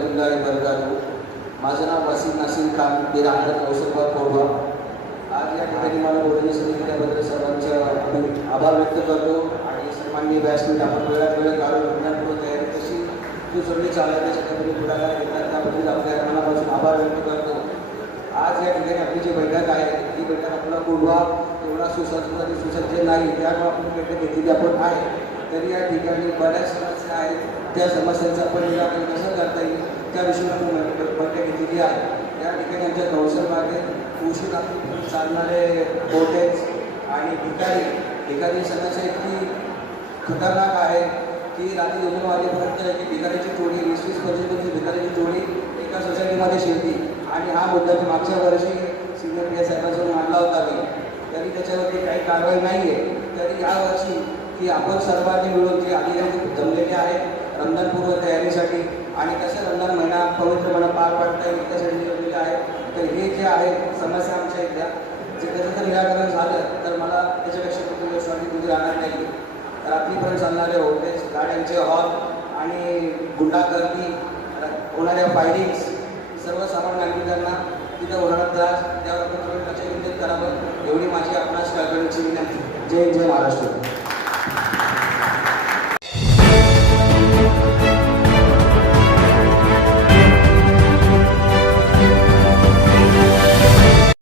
रहमतुल्लाही वर्गातू माझं नाव वासिम नासिम खान मी राहणार औसतबाग कोरबा आज या ठिकाणी मला बोलवण्यासाठी दिल्याबद्दल आपण आभार व्यक्त करतो आणि सर्वांनी व्यासपीठ आपण वेळात वेळ काढून घटनात्मक तयारी कशी सुचवणी त्याच्या त्याच्याकडे पुढाकार घेतात त्याबद्दल आपल्या मनापासून आभार व्यक्त करतो. आज या ठिकाणी आपली जी बैठक आहे ती बैठक आपला कोरबा तेवढा सुसज्ज आणि सुसज्ज नाही त्यामुळे आपण बैठक घेतलेली आपण आहे. तरी या ठिकाणी बऱ्याच समस्या आहेत. त्या समस्यांचा आपण निराकरण कसं त्या विषयी आपण बैठक घेतलेली आहे. या ठिकाणी आमच्या कौशलमागे कृषी चालणारे बोटेज आणि भिकारी भिकारी सदाची इतकी खतरनाक आहे की रात्री दोन वाजेपर्यंत की भिकारीची टोळी वीस वीस पंचवीस भिकारीची टोळी एका सोसायटीमध्ये शिरती आणि हा मुद्दा मी मागच्या वर्षी सिनियर पी एस साहेबांसमोर मांडला होता मी तरी त्याच्यावरती काही कारवाई नाही आहे तरी यावर्षी की आपण सर्वांनी मिळून जे आधी जमलेले आहे रमदानपूर्व तयारीसाठी आणि कसं रमदान पवित्र मला पार पाडता येईल त्यासाठी जमलेले आहे? तर हे जे आहे समस्या आमच्या इथल्या जे त्याचं जर निराकरण झालं तर मला त्याच्यापेक्षा कुठली गोष्ट वाटली राहणार नाही रात्रीपर्यंत चालणारे हॉटेल्स गाड्यांचे हॉल आणि गुंडागर्दी होणाऱ्या फायरिंग्स सर्वसामान्य नागरिकांना तिथं होणारा त्रास त्यावर थोडं लक्ष केंद्रित करावं एवढी माझी आपणास कळकळीची विनंती. जय जय महाराष्ट्र.